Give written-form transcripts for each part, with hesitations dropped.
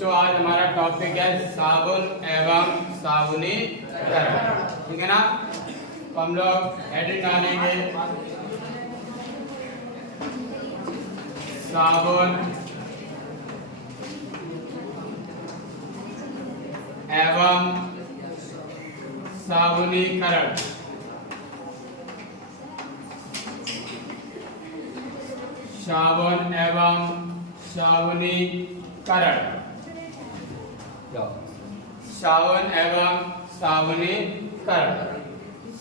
बच्चों आज हमारा टॉपिक है साबुन एवं साबुनीकरण, ठीक है ना। तो हम लोग हेडिंग डालेंगे साबुन एवं साबुनीकरण। साबुन एवं साबुनीकरण। साबुन एवं साबुनीकरण,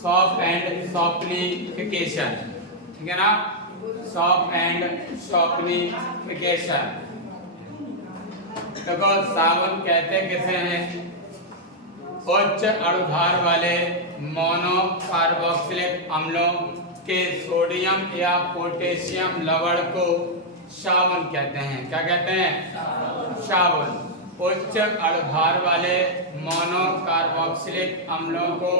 सॉप एंड सॉफ्टनिफिकेशन, ठीक है ना। Soap and saponification. देखो साबुन कहते किसे हैं? उच्च अणुभार वाले मोनोकार्बोक्सिलिक अम्लों के सोडियम या पोटेशियम लवण को साबुन कहते हैं। क्या कहते हैं? साबुन। उच्च अणुभार वाले मोनोकार्बोक्सिलिक अम्लों को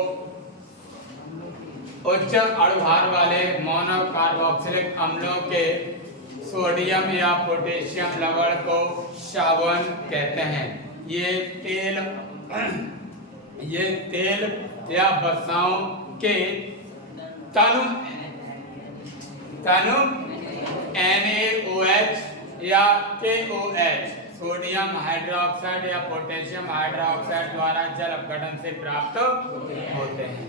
उच्च अणुभार वाले मोनोकार्बोक्सिलिक अम्लों के सोडियम या पोटेशियम लवण को साबुन कहते हैं। ये तेल या वसाओं के तनु NaOH या KOH सोडियम हाइड्रोक्साइड या पोटेशियम हाइड्रोक्साइड द्वारा जल अपघटन से प्राप्त होते हैं।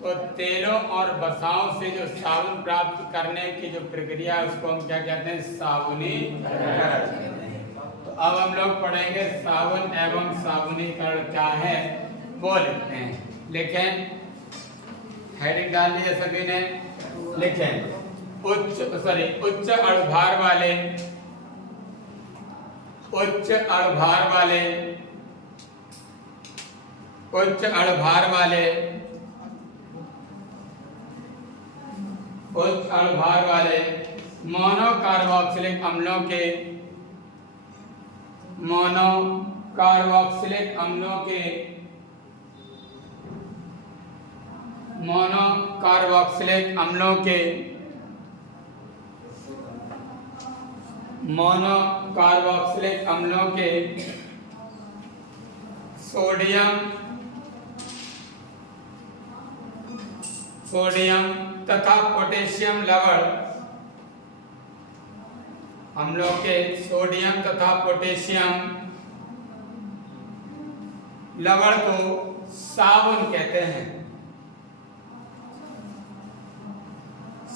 तो तेलों और वसाओं से जो साबुन प्राप्त करने की जो प्रक्रिया है उसको हम क्या कहते हैं? साबुनीकरण। तो अब हम लोग पढ़ेंगे साबुन एवं साबुनीकरण क्या है वो लिखते हैं। लिखें, हेडिंग डाल लिया सभी ने। लिखें उच्च अणुभार वाले मोनोकार्बोक्सिलिक अम्लों के सोडियम तथा पोटेशियम लवण अम्लों के सोडियम तथा पोटेशियम लवण को साबुन कहते हैं।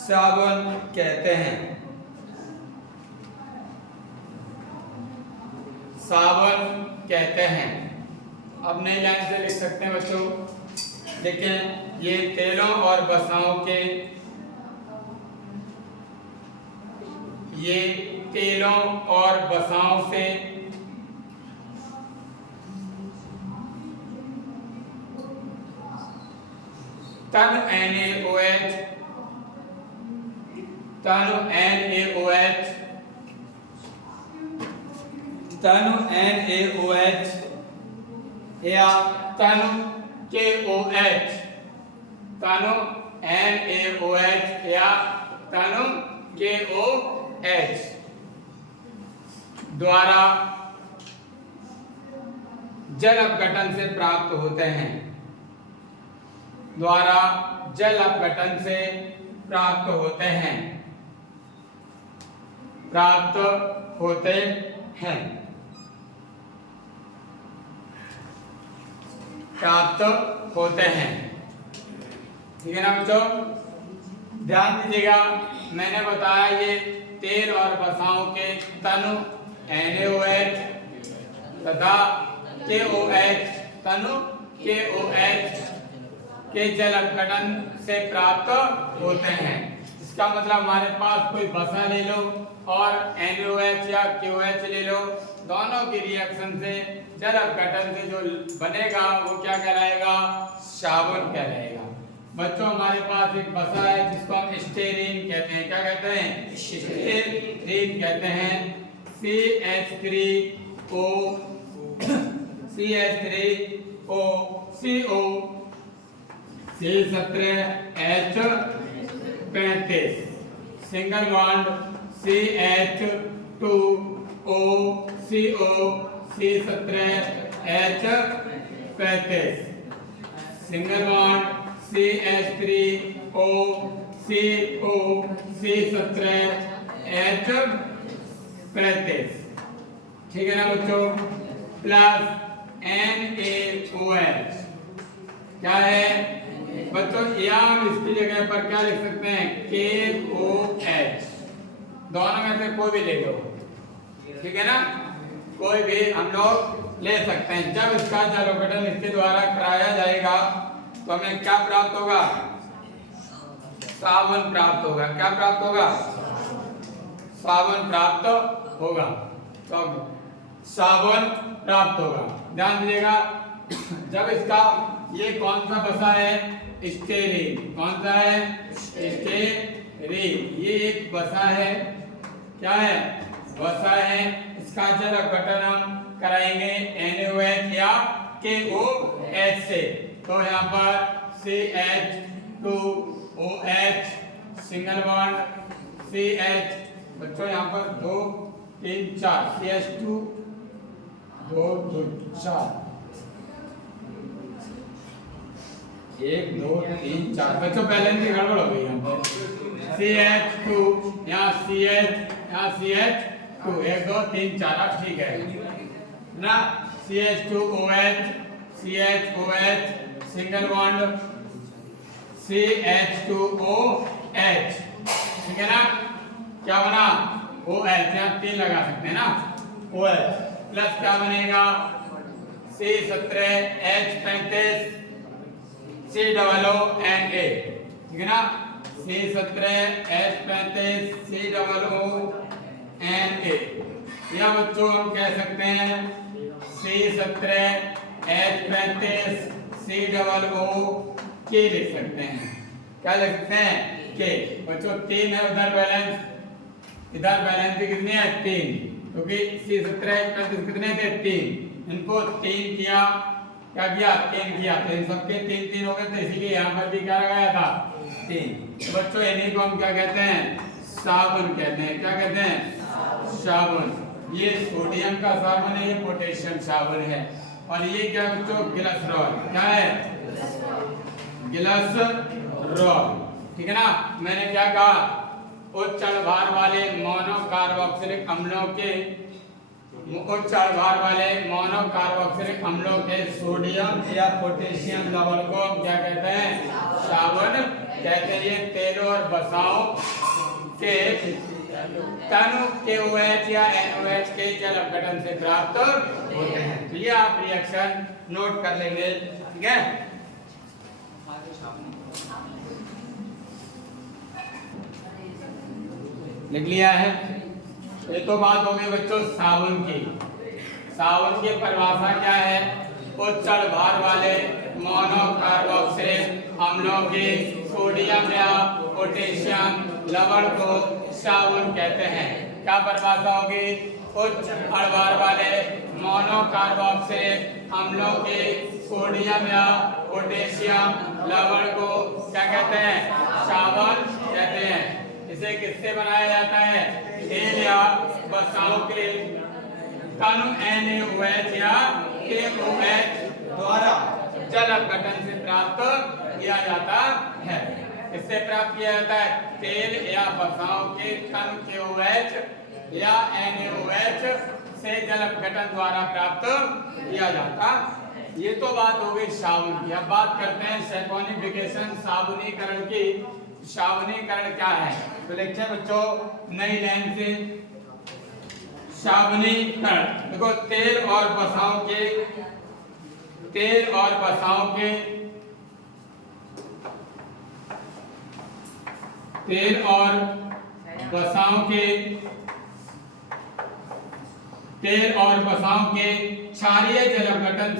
साबुन कहते हैं। साबुन कहते हैं। अब नई लाइन से लिख सकते हैं बच्चों। देखें, ये तेलों और वसाओं के से तनु NaOH या तनु KOH द्वारा जल अपघटन से प्राप्त होते हैं। ठीक है ना बच्चों। ध्यान दीजिएगा, मैंने बताया ये तेल और वसाओं के तनु NaOH तथा KOH के जल अपघटन से प्राप्त होते हैं। इसका मतलब हमारे पास कोई वसा ले लो और NaOH या KOH ले लो, दोनों की रिएक्शन से जल अपघटन से जो बनेगा वो क्या कहलाएगा? साबुन कहलाएगा। बच्चों हमारे पास एक वसा है जिसको हम स्टेरीन कहते हैं। क्या कहते हैं? स्टेरीन कहते हैं। CH3O C17H35 single bond CH2OCO C17H35 single bond CH3O CO C17H35 ठीक है ना बच्चों, प्लस NaOH क्या है बच्चों, या हम इसकी जगह पर क्या लिख सकते हैं KOH, दोनों में से कोई भी ले लो, ठीक है ना, कोई भी हम लोग ले सकते हैं। जब इसका जल अपघटन इसके द्वारा कराया जाएगा तो हमें क्या प्राप्त होगा, सावन प्राप्त होगा। क्या प्राप्त होगा, सावन प्राप्त होगा। तो सावन प्राप्त होगा, ध्यान दीजिएगा। जब इसका ये कौन सा बसा है, स्टेरीन, कौन सा है, स्टेरीन, ये एक बसा है, क्या है, बसा है। इसका जल अपघटन हम कराएंगे NaOH या KOH से, तो यहाँ पर CH2OH सिंगल बॉन्ड CH बच्चों यहाँ पर 2 3 4 CH2 2 2 4 1 2 3 4 बच्चों पहले से गड़बड़ हो गई यहाँ पर CH2 यहाँ CH यहाँ CH2 1 2 3 4 ठीक है ना। CH2OH CHOH single bond CH2OH ठीक है ना, क्या बना OH, यहाँ 3 लगा सकते हैं ना, OH प्लस क्या बनेगा C17H35 COONA ठीक है ना, C17H35 COONA, या बच्चों हम कह सकते हैं C17H35 COOK लिख सकते हैं। क्या लिख सकते हैं, के बच्चों 3 है, उधर बैलेंस कितने हैं, 3, क्योंकि C17H35 कितने थे, 3, इनको 3 किया, क्या किया, 3 किया, तो इन सबके 3 3 हो गए, तो इसीलिए यहाँ पर भी क्या लगाया था, 3। तो बच्चों इन्हीं को हम क्या कहते हैं, साबुन कहते हैं। क्या कहते हैं, साबुन। ये सोडियम का साबुन है, ये पोटेशियम साबुन है, और ये क्या बच्चों, ग्लिसरॉल, क्या है, ग्लिसरॉल ठीक है ना। मैंने क्या कहा, उच्च भार वाले मोनोकार्बोक्सिलिक अम्लों के सोडियम या पोटेशियम लवण को क्या कहते हैं, साबुन कहते हैं। ये तेलों और बसाओं के तनु KOH या NOH के जल अपघटन से प्राप्त होते हैं। तो ये आप रिएक्शन नोट कर लेंगे, ठीक है। लिख लिया है। ये तो बात हो गई बच्चों साबुन की। साबुन की परिभाषा क्या है, उच्च भार वाले मोनोकार्बोक्सिलिक अम्लों के सोडियम या पोटेशियम लवण को साबुन कहते हैं। क्या परिभाषा होगी, उच्च भार वाले मोनोकार्बोक्सिलिक अम्लों के सोडियम या पोटेशियम लवण को क्या कहते हैं, साबुन कहते हैं। इसे किससे बनाया जाता है, तेल या वसाओं के तनु NaOH या KOH द्वारा जल अपघटन से प्राप्त किया जाता है। इससे प्राप्त किया जाता है तेल या वसाओं के तनु KOH या NaOH से जल अपघटन द्वारा प्राप्त किया जाता। ये तो बात हो गई साबुन की। अब बात करते हैं सैपोनिफिकेशन, साबुनीकरण की। साबुनीकरण क्या है, तो देखते हैं बच्चों नई लाइन से। साबुनीकरण देखो, तेल और वसाओं के तेल और वसाओं के क्षारीय जल अपघटन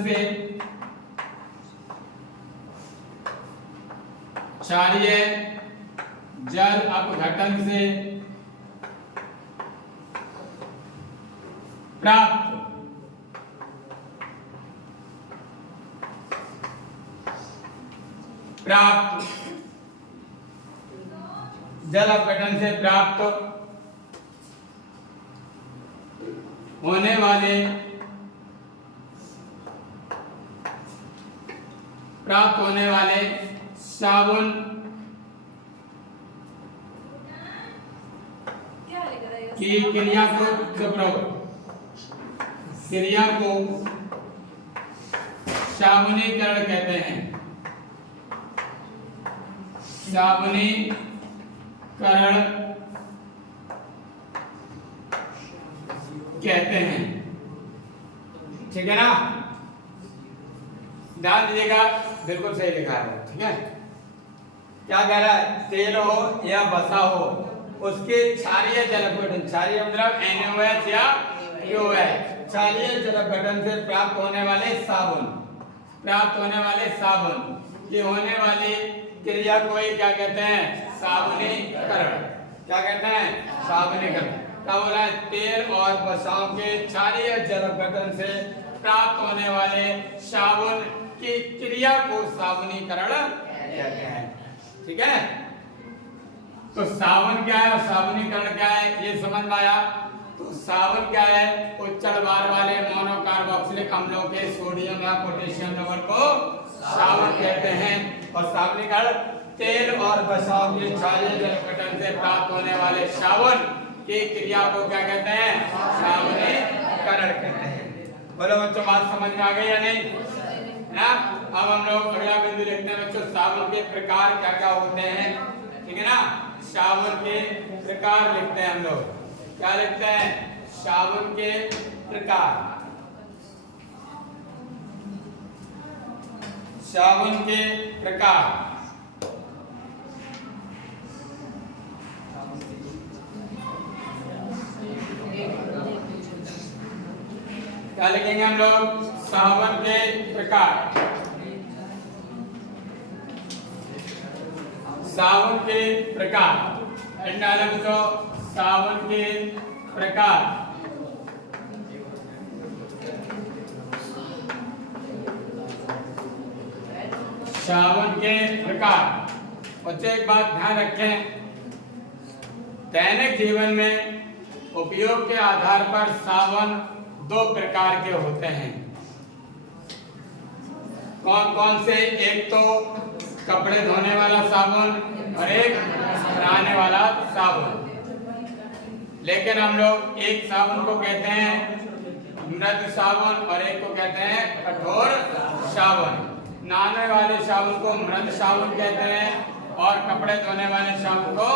से प्राप्त जल अपघटन से प्राप्त होने वाले प्राप्त होने वाले साबुन की क्रिया को साबुनीकरण कहते हैं। साबुनीकरण कहते हैं। ठीक है ना, ध्यान दीजिएगा, बिल्कुल सही लिखा है। ठीक है, क्या कह रहा है, तेल हो या वसा हो उसके क्षारीय जल अपघटन, क्षारीय मतलब NaOH या UOH, क्षारीय जल अपघटन से प्राप्त होने वाले साबुन की होने वाली क्रिया को ही क्या कहते हैं, साबुनीकरण। क्या कहते हैं, साबुनीकरण। क्या बोला है, तेल और वसाओं के क्षारीय जल अपघटन से प्राप्त होने वाले साबुन की क्रिया को साबुनीकरण कहते हैं। ठीक है, तो साबुन क्या है और साबुनीकरण क्या है, ये समझ में आया। तो साबुन क्या है, उच्च भार वाले मोनोकार्बोक्सिलिक अम्लों के सोडियम या पोटेशियम लवण को साबुन कहते हैं। और साबुनीकरण तेल और वसाओं के क्षारीय जल अपघटन से प्राप्त होने वाले साबुन की क्रिया को क्या कहते हैं, साबुनीकरण कहते हैं। बोलो बच्चों, बात समझ में आ गई या नहीं ना। अब हम लोग अगला बिंदु लिखते हैं बच्चों, साबुन के प्रकार क्या क्या होते हैं। ठीक है ना, साबुन के प्रकार लिखते हैं हम लोग। क्या लिखते हैं, साबुन के प्रकार। साबुन के प्रकार क्या लिखेंगे हम लोग, साबुन के प्रकार। साबुन के प्रकार साबुन के प्रकार। साबुन के प्रकार। बच्चे एक बात ध्यान रखें, दैनिक जीवन में उपयोग के आधार पर साबुन दो प्रकार के होते हैं। कौन कौन से, एक तो कपड़े धोने वाला साबुन और एक नहाने वाला साबुन। लेकिन हम लोग एक साबुन को कहते हैं मृदु साबुन और एक को कहते हैं कठोर साबुन। नहाने वाले साबुन को मृदु साबुन कहते हैं और कपड़े धोने वाले साबुन को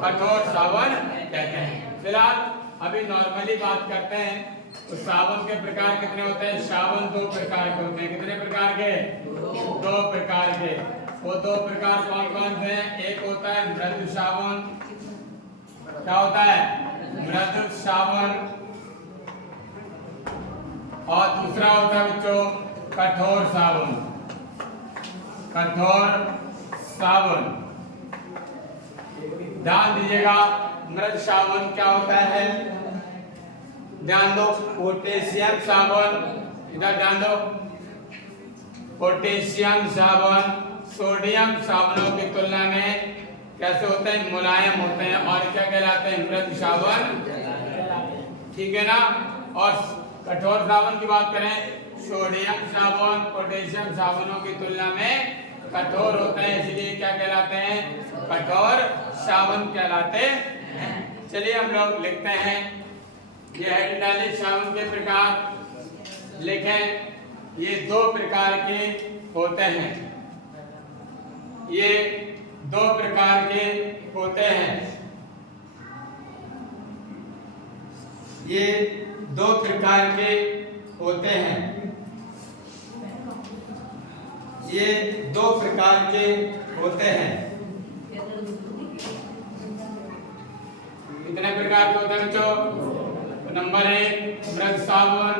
कठोर साबुन कहते हैं। फिलहाल अभी नॉर्मली बात करते हैं। तो साबुन के प्रकार कितने होते हैं, साबुन दो प्रकार के होते हैं। कितने प्रकार के, दो प्रकार के। वो दो प्रकार कौन कौन से हैं, एक होता है मृदु साबुन। क्या होता है, मृदु साबुन। और दूसरा होता है बच्चों कठोर साबुन। कठोर साबुन, ध्यान दीजिएगा। मृदु साबुन क्या होता है, ध्यान दो, पोटेशियम साबुन, इधर ध्यान दो। पोटेशियम साबुन सोडियम साबुनों की तुलना में कैसे होते हैं, मुलायम होते हैं और क्या कहलाते हैं, मृदु साबुन। ठीक है ना। और कठोर साबुन की बात करें, सोडियम साबुन पोटेशियम साबुनों की तुलना में कठोर होते हैं, इसलिए क्या कहलाते हैं, कठोर साबुन कहलाते हैं। चलिए हम लोग लिखते हैं, ये हाइड्रोलिक साबुन के प्रकार लिखें। ये दो प्रकार के होते हैं, ये दो प्रकार के होते हैं। ये दो प्रकार के होते हैं। ये दो प्रकार के होते हैं। कितने प्रकार के होते हैं बच्चों, नंबर एक मृदु साबुन,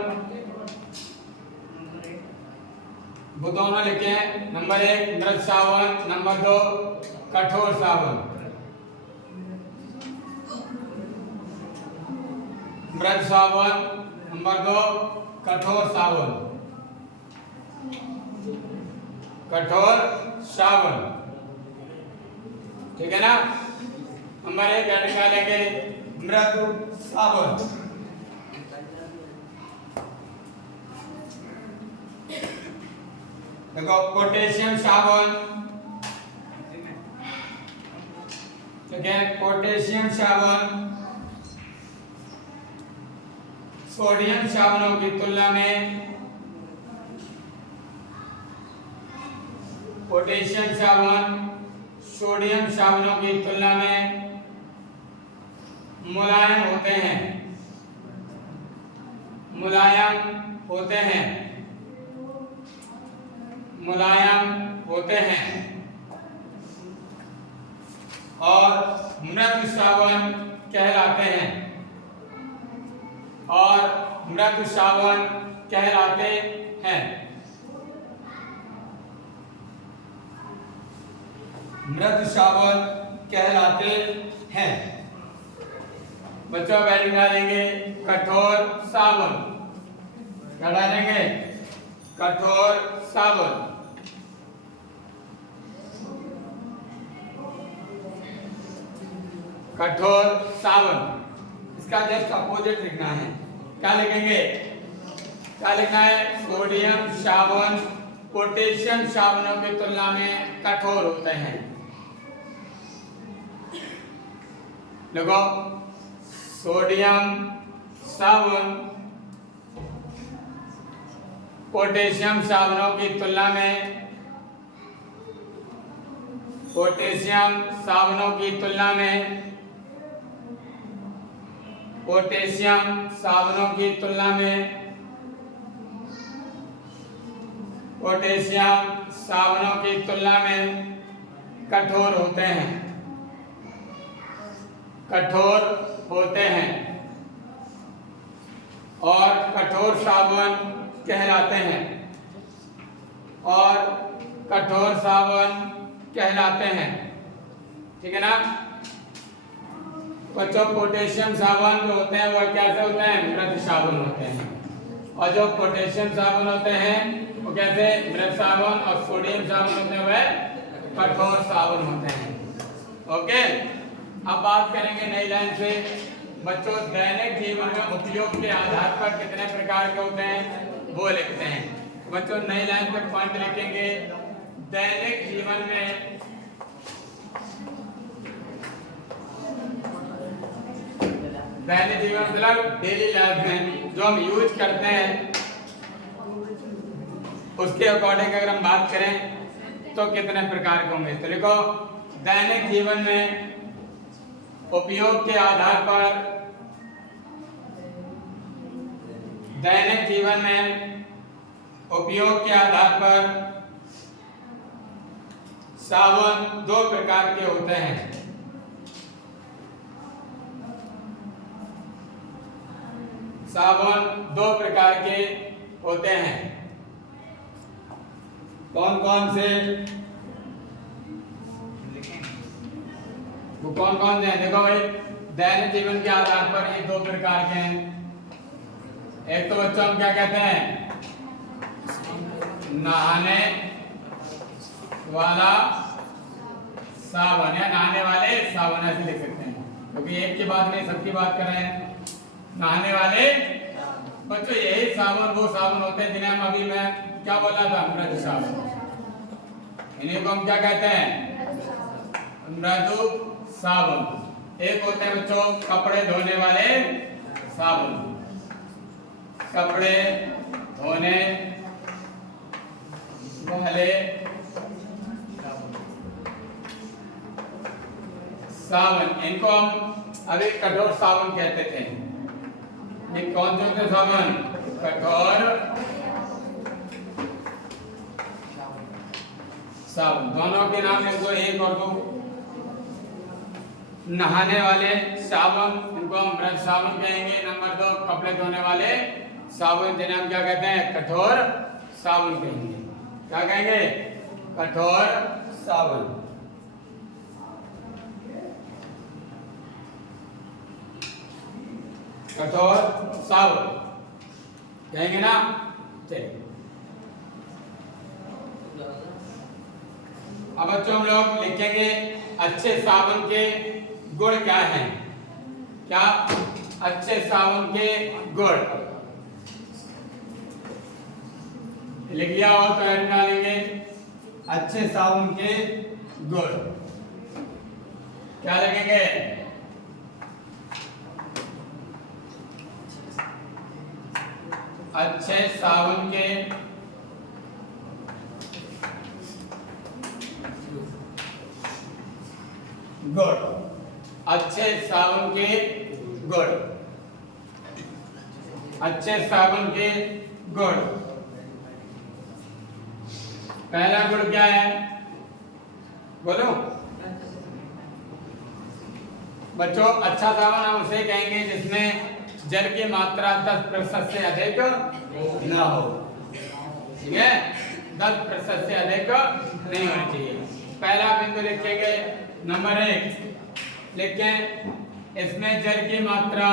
वो दोनों लिखे हैं। नंबर एक मृदु साबुन, नंबर दो कठोर साबुन। मृदु साबुन, नंबर दो कठोर साबुन। कठोर साबुन, ठीक है ना। नंबर एक निकालेंगे मृदु साबुन। देखो पोटेशियम साबुन, ठीक है, पोटेशियम साबुन सोडियम साबुनों की तुलना में, पोटेशियम साबुन सोडियम साबुनों की तुलना में मुलायम होते हैं, मुलायम होते हैं, मुलायम होते हैं और मृदु साबुन कहलाते हैं, और मृदु साबुन कहलाते हैं। मृदु साबुन कहलाते हैं। बच्चों पहले डालेंगे कठोर साबुन, क्या डालेंगे? कठोर साबुन। कठोर साबुन, इसका जस्ट अपोजिट लिखना है। क्या लिखेंगे? क्या लिखना है? सोडियम साबुन पोटेशियम साबुनों की तुलना में कठोर होते हैं। देखो सोडियम साबुन पोटेशियम साबुनों की तुलना में, पोटेशियम साबुनों की तुलना में, पोटेशियम साबुनों की तुलना में, पोटेशियम साबुनों की तुलना में कठोर होते हैं, कठोर होते हैं और कठोर साबुन कहलाते हैं, और कठोर साबुन कहलाते हैं। ठीक है ना बच्चों? पोटेशियम साबुन जो होते हैं वो कैसे होते हैं? मृदु साबुन होते हैं, और जो पोटेशियम साबुन होते हैं वो कैसे? मृदु साबुन, और सोडियम साबुन होते हैं वह कठोर साबुन होते हैं। ओके, अब बात करेंगे नई लाइन से। बच्चों दैनिक जीवन में उपयोग के आधार पर कितने प्रकार के होते हैं वो लिखते हैं। बच्चों नई लाइन पे पॉइंट लिखेंगे, दैनिक जीवन में दैनिक जीवन मतलब डेली लाइफ में जो हम यूज करते हैं उसके अकॉर्डिंग अगर हम बात करें तो कितने प्रकार के होंगे। तो देखो दैनिक जीवन में उपयोग के आधार पर, दैनिक जीवन में उपयोग के आधार पर साबुन दो प्रकार के होते हैं। साबुन दो प्रकार के होते हैं। कौन कौन से? वो कौन कौन से हैं? देखो भाई दैनिक जीवन के आधार पर ये दो प्रकार के हैं। एक तो बच्चों हम क्या कहते हैं? नहाने वाला साबुन या नहाने वाले साबुन ऐसे लिख सकते हैं, क्योंकि एक की बात नहीं सबकी बात कर रहे हैं। नहाने वाले बच्चों यही साबुन वो साबुन होते हैं जिन्हें हम अभी मैं क्या बोला था? मृदु साबुन। इन्हीं को हम क्या कहते हैं? मृदु साबुन। एक होते हैं बच्चों कपड़े धोने वाले साबुन, कपड़े धोने वाले साबुन, इनको हम अभी कठोर साबुन कहते थे। ये कौन से होते साबुन? कठोर साबुन। दोनों के नाम इनको एक और दो। नहाने वाले साबुन इनको हम ब्रश साबुन कहेंगे। नंबर दो कपड़े धोने वाले साबुन जिन्हें हम क्या कहते हैं? कठोर साबुन कहेंगे। क्या कहेंगे? कठोर साबुन। कठोर साबुन कहेंगे ना? चलिए अब बच्चों हम लोग लिखेंगे अच्छे साबुन के गुण क्या हैं? क्या अच्छे साबुन के गुण? लिख लिया हो तो हेडिंग डालेंगे अच्छे साबुन के गुण। क्या लिखेंगे? अच्छे साबुन के गुण। अच्छे साबुन के गुण। अच्छे साबुन के गुण। पहला गुण क्या है बोलो बच्चों? अच्छा साबुन हम उसे कहेंगे जिसमें जल की मात्रा 10% से अधिक ना हो। ठीक है, 10% से अधिक नहीं होनी चाहिए। पहला बिंदु लिखेंगे नंबर 1 लिखें इसमें जल की मात्रा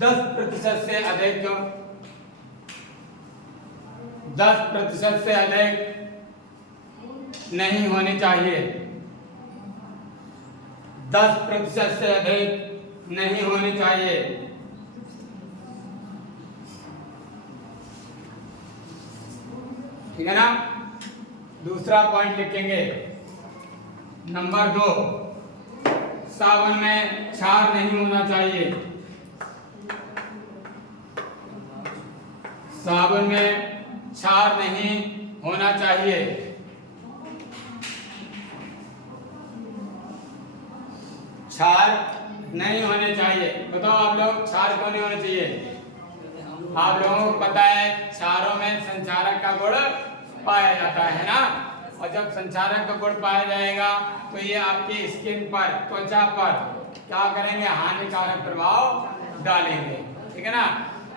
10% से अधिक 10% से अधिक नहीं होनी चाहिए। 10% से अधिक नहीं होनी चाहिए। ठीक है ना? दूसरा पॉइंट लिखेंगे नंबर 2 साबुन में क्षार नहीं होना चाहिए। साबुन में क्षार नहीं होना चाहिए। क्षार नहीं होने चाहिए। बताओ आप लोग क्षार क्यों नहीं होने चाहिए? आप लोगों को पता है क्षारों में संचारक का गुण पाया जाता है ना, और जब संचारक का गुण पाया जाएगा तो ये आपकी स्किन पर त्वचा पर क्या करेंगे? हानिकारक प्रभाव डालेंगे। ठीक है ना?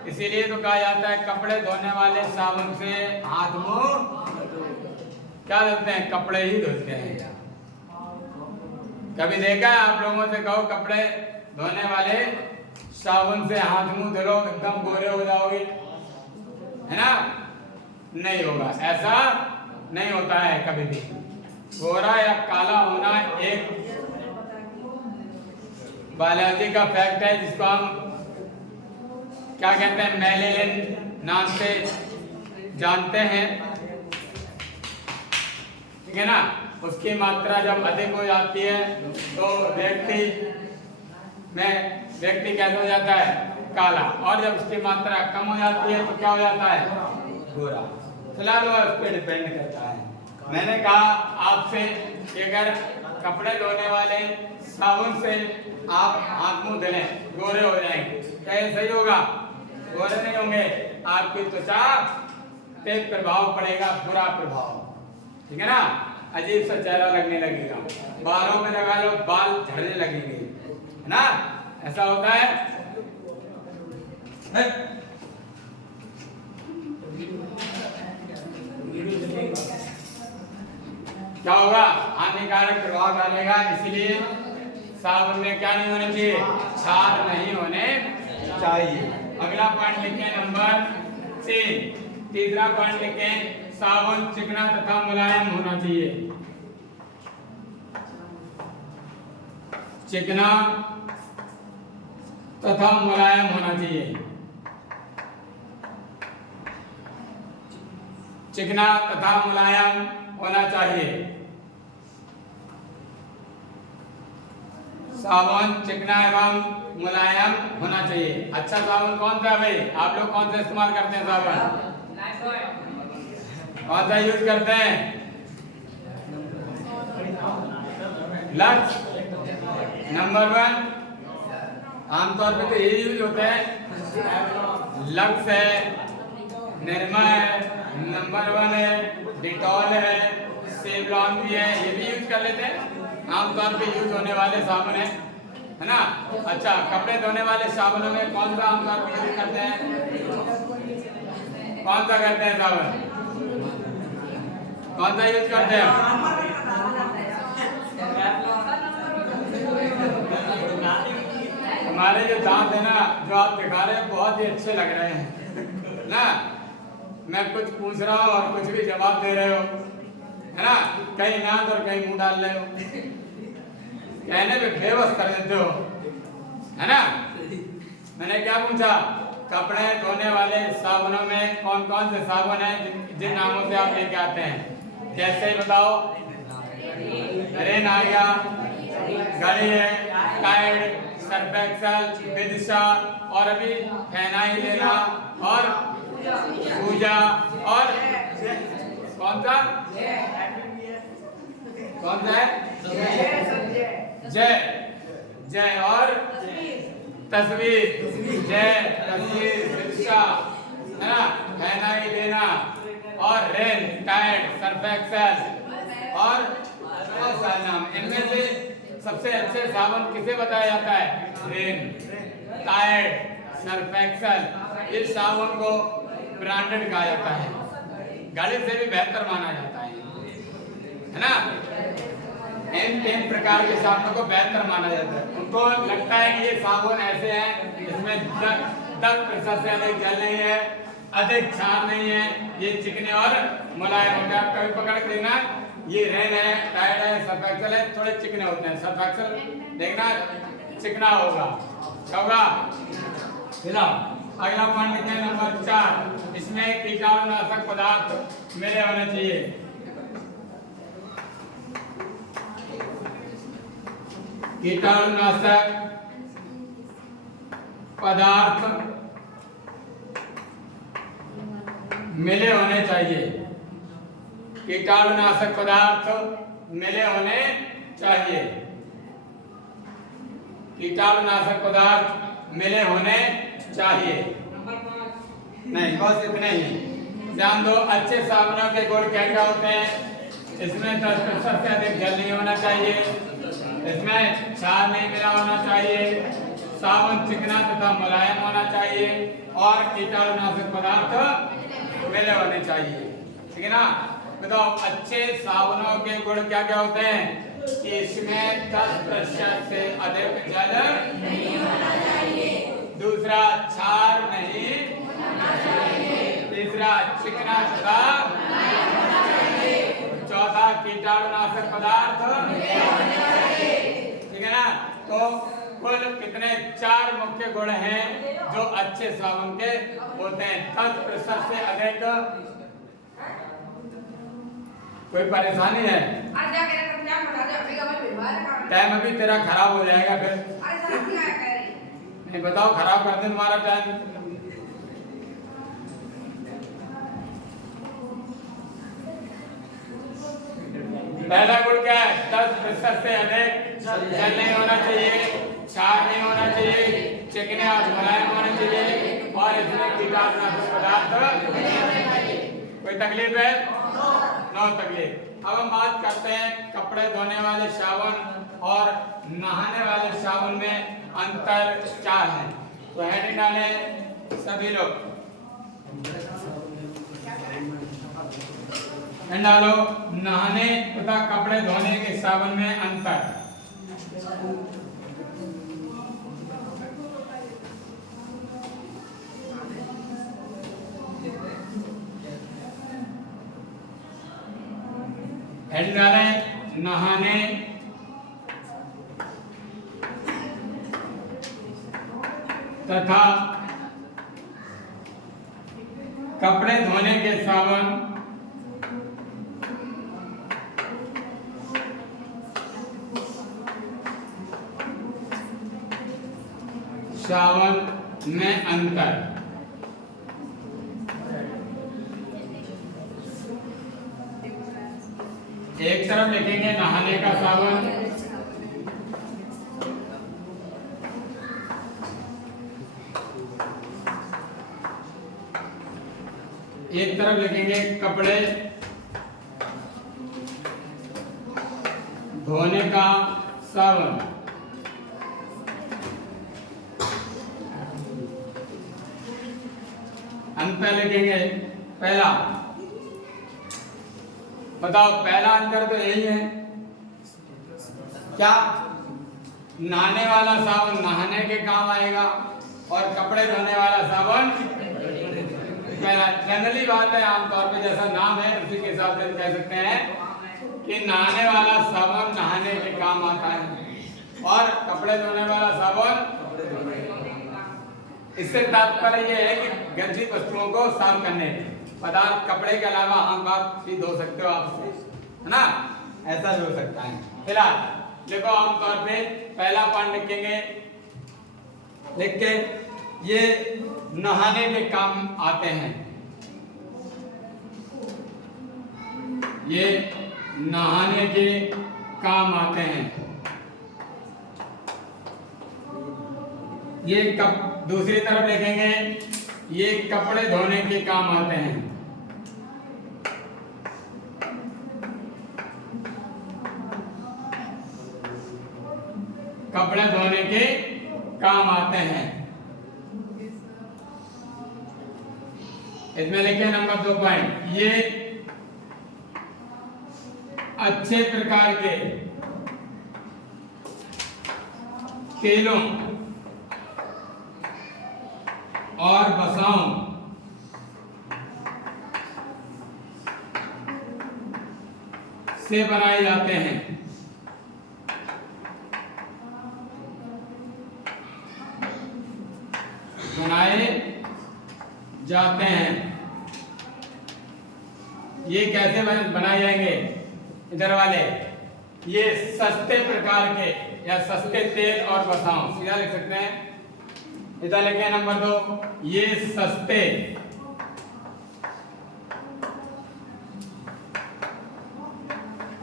इसीलिए तो कहा जाता है कपड़े धोने वाले साबुन से हाथ मुंह क्या धुलते हैं? कपड़े ही धुलते हैं। कभी देखा है आप लोगों से कहो कपड़े धोने वाले साबुन से हाथ मुंह धुलो एकदम गोरे हो जाओगे, है ना? नहीं होगा, ऐसा नहीं होता है कभी भी। गोरा या काला होना एक बायोलॉजी का फैक्ट है जिसको हम क्या कहते हैं? मेलेनिन नाम से जानते हैं। ठीक है ना? उसकी मात्रा जब अधिक हो जाती है तो व्यक्ति कैसे हो जाता है? काला। और जब उसकी मात्रा कम हो जाती है तो क्या हो जाता है? गोरा। फिलहाल वो उस पर डिपेंड करता है। मैंने कहा आपसे कि अगर कपड़े धोने वाले साबुन से आप हाथ मुंह धुलें गोरे हो जाएंगे, क्या ये सही होगा? गोरे नहीं होंगे, आपकी त्वचा पे प्रभाव पड़ेगा, बुरा प्रभाव। ठीक है ना? अजीब सा चेहरा लगने लगेगा, बालों में लगा लो बाल झड़ने लगेंगे, है ना? ऐसा होता है। क्या होगा? हानिकारक प्रभाव डालेगा। इसलिए साबुन में क्या नहीं होने चाहिए? क्षार नहीं होने चाहिए। अगला पॉइंट लिखें नंबर 3। तीसरा पॉइंट लिखें साबुन चिकना तथा मुलायम होना चाहिए। चिकना तथा मुलायम होना चाहिए। चिकना तथा मुलायम होना चाहिए। साबुन चिकना एवं मुलायम होना चाहिए। अच्छा साबुन कौन सा है भाई? आप लोग कौन सा इस्तेमाल करते हैं? साबुन कौन सा यूज करते हैं? लक्स नंबर 1 आमतौर पे तो यही यूज होता है। लक्स है, निर्मा है, नंबर 1 है, डिटॉल है, सेवलॉन भी है, ये भी यूज कर लेते हैं। आमतौर पे यूज होने वाले साबुन है ना? अच्छा, कपड़े धोने वाले साबुनों में कौन सा आमतौर पे यूज करते हैं? कौन सा करते हैं साबुन? कौन सा यूज करते हैं? हमारे जो दांत है ना, जो आप दिखा रहे हैं बहुत ही अच्छे लग रहे हैं ना। मैं कुछ पूछ रहा हूँ और कुछ भी जवाब दे रहे हो, है ना? कहीं नाक और कहीं मुंह डाल रहे हो, कहने पे बेबस कर देते हो, है ना। मैंने क्या पूछा, कपड़े धोने वाले साबुनों में कौन कौन से साबुन हैं जिन नामों से आप लेके आते हैं? जैसे बताओ, रेन आ गया, गड़ी है, टाइड, सर्फ एक्सेल, विदिशा, और अभी फेनाइल लेना, और पूजा, और कौन सा है? जय, जय और तस्वीर, जय, तस्वीर, विदिशा, है ना, फेनाइल लेना, और रेन, टाइड, सर्फ एक्सेल, और नाम। इनमें से सबसे अच्छे साबुन किसे बताया जाता है? Rin, Tide, Surf Excel. इस साबुन को ब्रांडेड कहा जाता है, गाड़ी से भी बेहतर माना जाता है ना। इन 3 प्रकार के साबुनों को बेहतर माना जाता है। उनको लगता है कि ये साबुन ऐसे हैं जिसमें 10% से अधिक जल नहीं है, अधिक क्षार नहीं है, ये चिकने और मुलायम होते हैं। आप कभी पकड़ के देखना, ये रेन है, टाइड है, सर्फ एक्सेल है, थोड़े चिकने होते हैं। सर्फ एक्सेल देखना चिकना होगा, क्या होगा? अगला पॉइंट लिखते हैं नंबर 4, इसमें कीटाणुनाशक पदार्थ मिले होने चाहिए। कीटाणुनाशक पदार्थ मिले होने चाहिए। कीटाणुनाशक पदार्थ मिले होने चाहिए। कीटाणुनाशक पदार्थ मिले होने चाहिए। नहीं, बस इतने ही। ध्यान दो, अच्छे साबुनों के गुण क्या क्या होते हैं? इसमें 10% से अधिक जल नहीं होना चाहिए, इसमें क्षार नहीं मिला होना चाहिए, साबुन चिकना तथा मुलायम होना चाहिए, और कीटाणुनाशक पदार्थ मिले होने चाहिए। ठीक है ना। बताओ, अच्छे साबुनों के गुण क्या क्या होते हैं? कि इसमें 10% से अधिक जल नहीं होना चाहिए, दूसरा क्षार नहीं होना चाहिए, तीसरा चिकना तथा मुलायम होना चाहिए, चौथा कीटाणुनाशक पदार्थ मिले होने चाहिए। ठीक है ना। तो कुल कितने 4 मुख्य गुण हैं जो अच्छे साबुन के होते हैं। 10% से अधिक। कोई परेशानी है? टाइम अभी तेरा खराब हो जाएगा फिर। नहीं बताओ, खराब कर दे तुम्हारा टाइम। पहला गुण क्या है? 10% से अधिक जल नहीं होना चाहिए, क्षार नहीं होना चाहिए, चिकने और मुलायम होने चाहिए, और इसमें कीटाणुनाशक पदार्थ। कोई तकलीफ है? नो तकलीफ। अब हम बात करते हैं कपड़े धोने वाले साबुन और नहाने वाले साबुन में अंतर क्या है। तो हेडिंग डाले सभी लोग, डालो नहाने तथा कपड़े धोने के साबुन में अंतर। हेडिंग डालें नहाने तथा कपड़े धोने के साबुन में अंतर। एक तरफ लिखेंगे नहाने का साबुन, एक तरफ लिखेंगे कपड़े धोने का साबुन। अंतर लिखेंगे पहला। बताओ पहला अंतर तो यही है क्या? नहाने वाला साबुन नहाने के काम आएगा और कपड़े धोने वाला साबुन पहला। जनरली बात है, आमतौर पे जैसा नाम है उसी के हिसाब से कह सकते हैं कि नहाने वाला साबुन नहाने के काम आता है और कपड़े धोने वाला साबुन इससे तात्पर्य ये है कि गंदी वस्तुओं को साफ करने पदार्थ कपड़े के अलावा हम बात भी धो सकते हो आपसे, है ना, ऐसा भी हो सकता है। फिलहाल देखो आमतौर पे पहला पॉइंट लिखेंगे, लिख के ये नहाने के काम आते हैं, ये नहाने के काम आते हैं। ये दूसरी तरफ लिखेंगे, ये कपड़े धोने के काम आते हैं। कपड़े धोने के काम आते हैं। इसमें लिखे नंबर 2 पॉइंट, ये अच्छे प्रकार के तेलों और वसाओं से बनाए जाते हैं। बनाए जाते हैं। ये कैसे बनाए जाएंगे? इधर वाले ये सस्ते प्रकार के या सस्ते तेल और वसाओं, सीधा लिख सकते हैं। इधर लिखे नंबर 2, ये सस्ते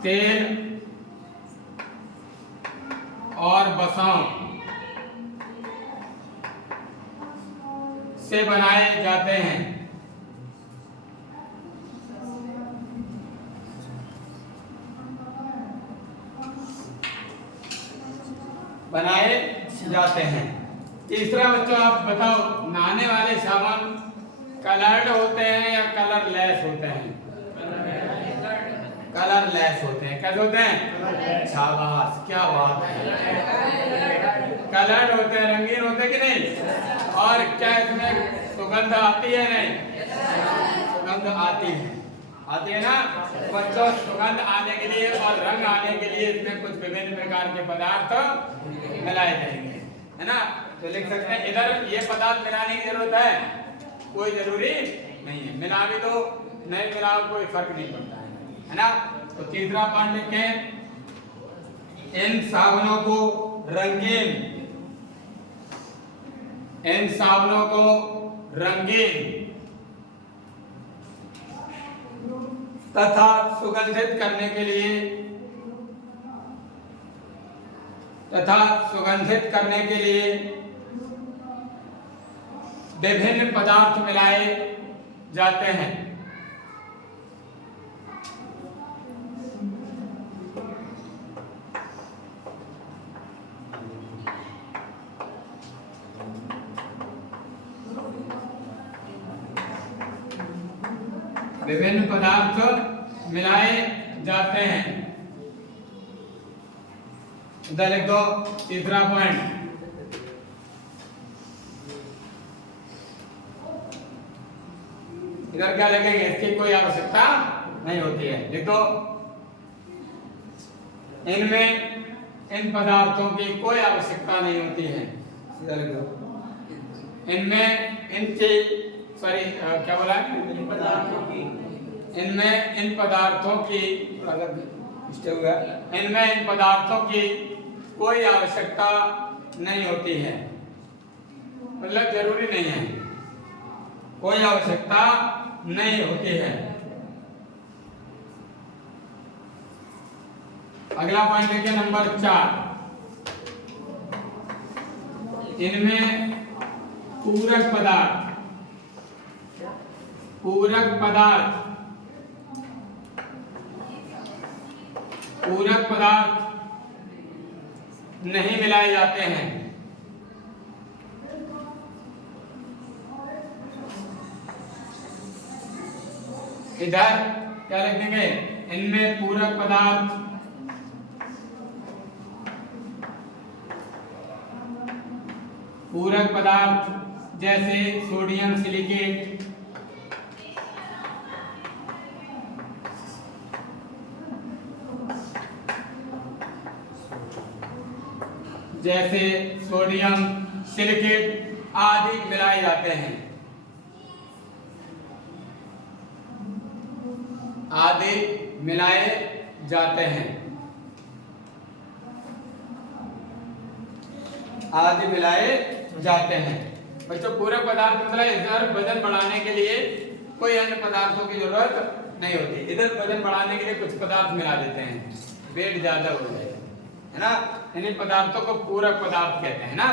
तेल और वसाओं से बनाए जाते हैं। बनाए जाते हैं। तीसरा बच्चों आप बताओ, नहाने वाले साबुन कलर्ड होते हैं या कलरलेस होते हैं? कलरलेस होते हैं। कैसे होते हैं? शाबाश, क्या बात है। कलर्ड होते हैं, रंगीन होते हैं कि नहीं? और क्या इसमें सुगंध आती है? नहीं, सुगंध आती है, आती है ना बच्चों। सुगंध आने के लिए और रंग आने के लिए इसमें कुछ विभिन्न प्रकार के पदार्थ मिलाए जाएंगे, है ना। तो लिख सकते हैं इधर ये पदार्थ मिलाने की जरूरत है? कोई जरूरी नहीं है, मिला भी दो नहीं मिला कोई फर्क नहीं पड़ता है ना। तो तीसरा पॉइंट लिखें, इन साबुनों को रंगीन, इन साबुनों को रंगीन तथा सुगंधित करने के लिए विभिन्न पदार्थ मिलाए जाते हैं। विभिन्न पदार्थ मिलाए जाते हैं। इधर लिख दो तीसरा पॉइंट, इधर क्या लिखेंगे? इसकी कोई आवश्यकता नहीं होती है। लिख दो, इनमें इन पदार्थों की कोई आवश्यकता नहीं होती है। इधर लिख दो, इनमें इनकी क्या बोला? इनमें इन पदार्थों की, इनमें इन पदार्थों की कोई आवश्यकता नहीं होती है, मतलब जरूरी नहीं है, कोई आवश्यकता नहीं होती है। अगला पॉइंट देखिए नंबर 4, इनमें पूरक पदार्थ नहीं मिलाए जाते हैं। इधर क्या लिख देंगे? इनमें पूरक पदार्थ जैसे सोडियम सिलिकेट, जैसे सोडियम, सिलिकेट आदि मिलाए जाते हैं, आदि मिलाए जाते हैं, आदि मिलाए जाते हैं। बच्चों पूरक पदार्थ मतलब इधर वजन बढ़ाने के लिए कोई अन्य पदार्थों की जरूरत नहीं होती, इधर वजन बढ़ाने के लिए कुछ पदार्थ मिला देते हैं, वेट ज्यादा हो जाए, है ना। इन्हीं पदार्थों को पूरक पदार्थ कहते हैं ना।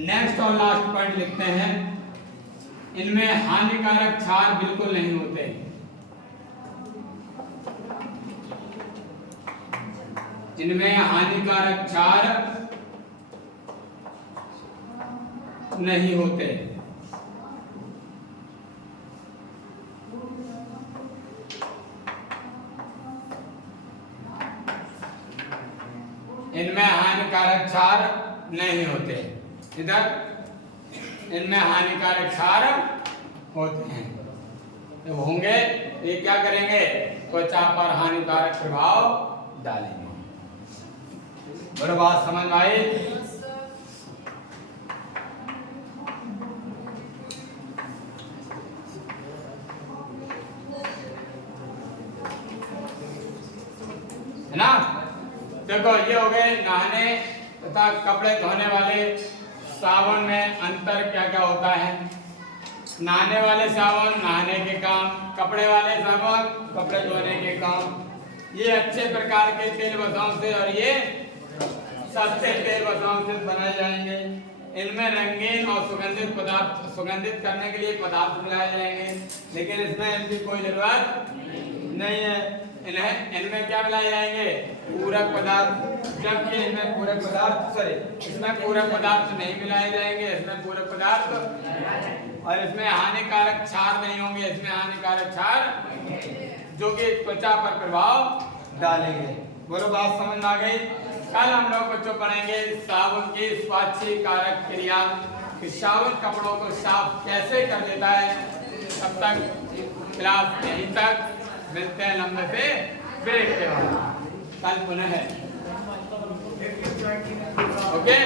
नेक्स्ट और लास्ट पॉइंट लिखते हैं, इनमें हानिकारक क्षार बिल्कुल नहीं होते, इनमें हानिकारक क्षार नहीं होते, इनमें हानिकारक क्षार नहीं होते, इधर इनमें हानिकारक क्षार होते हैं। जब होंगे ये क्या करेंगे, त्वचा पर हानिकारक प्रभाव डालेंगे। बड़ी बात समझ में आई? है ना। देखो ये हो गए नहाने तथा कपड़े धोने वाले साबुन में अंतर क्या क्या होता है। नहाने वाले साबुन नहाने के काम, कपड़े वाले साबुन कपड़े धोने के काम। ये अच्छे प्रकार के तेल वसाओं से और ये सस्ते तेल वसाओं से बनाए जाएंगे। इनमें रंगीन और सुगंधित पदार्थ, सुगंधित करने के लिए पदार्थ मिलाए जाएंगे, लेकिन इसमें इनकी कोई जरूरत नहीं है। इनमें क्या मिलाए जाएंगे, पूरक पदार्थ, जबकि इनमें पूरक पदार्थ इसमें पूरक पदार्थ नहीं मिलाए जाएंगे, इसमें पूरक पदार्थ, और इसमें हानिकारक क्षार नहीं होंगे, इसमें हानिकारक क्षार जो कि त्वचा पर प्रभाव डालेंगे। बोलो बात समझ में आ गई? कल हम लोग बच्चों पढ़ेंगे साबुन की स्वास्थ्यकारक क्रिया, कि साबुन कपड़ों को साफ कैसे कर देता है। तब तक क्लास यहीं तक, मिलते हैं लंबे से ब्रेक के बाद, कल पुनः है। ओके।